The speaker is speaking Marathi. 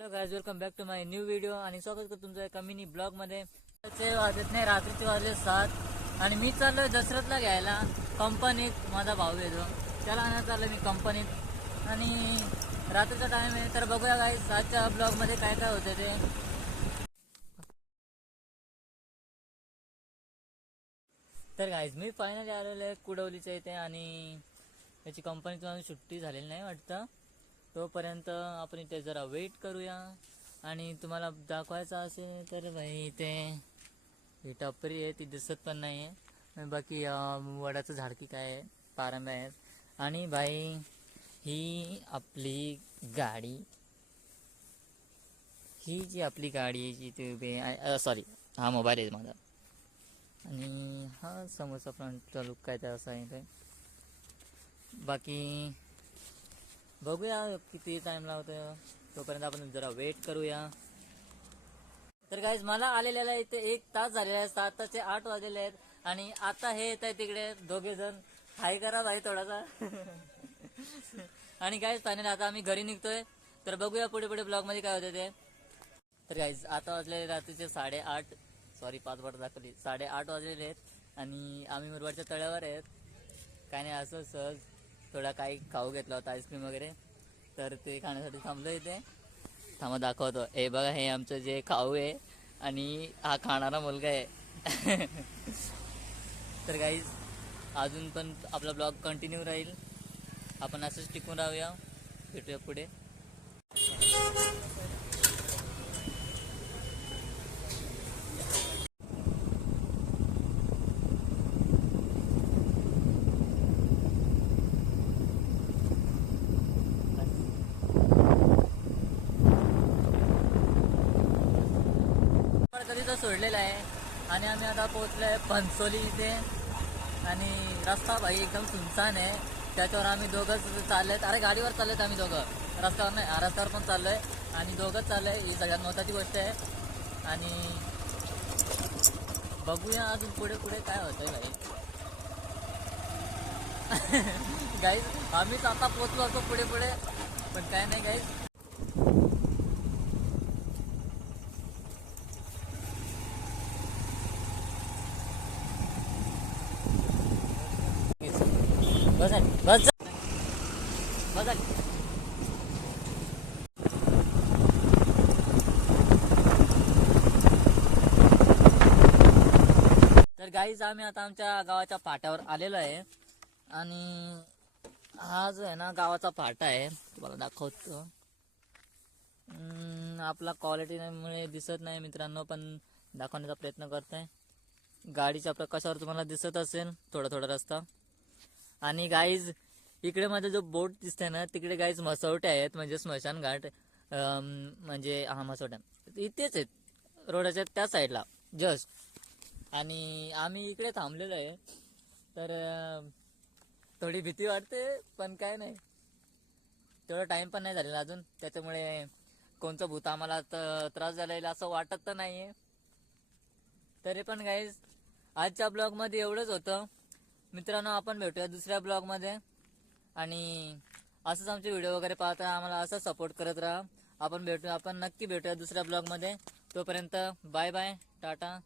Hello guys, welcome back to my new video आणि स्वागत करतो तुमचं एका मिनी ब्लॉग मध्ये. वाजत नाही, रात्रीचे वाजले 7 आणि मी चाललोय दसरथला घ्यायला कंपनीत. माझा भाऊ येतो, त्याला आणायला चाललोय मी कंपनीत आणि रात्रीचा टाइम आहे. तर बघूया गाइस आजच्या ब्लॉग मध्ये काय काय होतं ते. तर गाइस मी फायनली आलेलो आहे कुडवलीच्या इथे आणि त्याची कंपनीतून सुट्टी झालेली नाही वाटतं. तोपर्यंत आपण इथे जरा वेट करूया आणि तुम्हाला दाखवायचं असेल तर भाई इथे ही टपरी आहे, ती दिसत पण नाही आहे. बाकी वडाचं झाडकी काय आहे, पारंब्या आहेत आणि भाई ही आपली गाडी, ही जी आपली गाडी आहे जी ती उभी आहे. सॉरी, हा मोबाईल आहे माझा आणि हा समोरचा फ्रंटचा लुक काय तर असा आहे ते. बाकी बघूया किती टाइम लावतोय, तोपर्यंत आपण जरा वेट करूया. तर गाइस मला आलेल्याला इथे 1 तास झालेला आहे, 7:08 वाजलेले आहेत आणि आता हे येत आहे तिकडे दोघे जण. हाय करा भाई थोडासा. आणि गाइस फायनली आता आम्ही घरी निघतोय. तर बघूया पुढे पुढे ब्लॉग मध्ये काय होते ते. तर गाइस आता वाजले रात्रीचे 8:30, सॉरी 5 वाजता दाखवली, 8:30 वाजलेले आहेत आणि आम्ही मुरबाडच्या तळ्यावर आहेत. काय नाही, असं सहज थोडा काही खाऊ घेतला होता, आईस्क्रीम वगैरे, तर ते खाण्यासाठी थांबलो इथे. थांबा दाखवतो. हे बघा, हे आमचं जे खाऊ आहे आणि हा खाणारा मुलगा आहे. तर गाईज अजून पण आपला ब्लॉग कंटिन्यू राहील, आपण असंच टिकून राहूया, भेटूया पुढे. कधीच सोडलेला आहे आणि आम्ही आता पोहोचलो आहे पंचोली इथे आणि रस्ता भाई एकदम सुनसान आहे. त्याच्यावर आम्ही दोघंच चाललेत. अरे गाडीवर चाललेत आम्ही दोघं, रस्त्यावर नाही. रस्त्यावर पण चाललोय आणि दोघंच चाललोय, ही सगळ्यात महत्त्वाची गोष्ट आहे. आणि बघूया अजून पुढे पुढे काय होतंय भाई. गाईज आम्हीच आता पोहोचलो असतो पुढे पुढे, पण काय नाही गाईज. बस बस बस. तर गाईज आम्ही आता आमच्या गावाच्या फाट्यावर आलेलो आहे आणि हा जो आहे ना गावाचा फाटा आहे, तुम्हाला दाखवतो. आपला क्वालिटीमुळे दिसत नाही मित्रांनो, पण दाखवण्याचा प्रयत्न करत आहे. गाडीच्या प्रकाशावर तुम्हाला दिसत असेल थोडा थोडा रस्ता. आणि गाईज इकडे माझा जो बोट दिसतंय ना, तिकडे गाईज मसवटे आहेत, म्हणजे स्मशान घाट. म्हणजे हा मसवटा इथेच आहेत रोडाच्या त्या साईडला जस्ट. आणि आम्ही इकडे थांबलेलो आहे. तर थोडी भीती वाटते, पण काय नाही, तेवढा टाइम पण नाही झालेला अजून, त्याच्यामुळे कोणतं भूत आम्हाला त्रास झालेला असं वाटत तर नाही आहे. तरी पण गाईज आजच्या ब्लॉगमध्ये एवढंच होतं मित्रांनो. आपण भेटूया दुसऱ्या ब्लॉगमध्ये आणि असंच आमचे व्हिडिओ वगैरे पाहता आम्हाला असं सपोर्ट करत राहा. आपण नक्की भेटूया दुसऱ्या ब्लॉगमध्ये. तोपर्यंत बाय बाय, टाटा.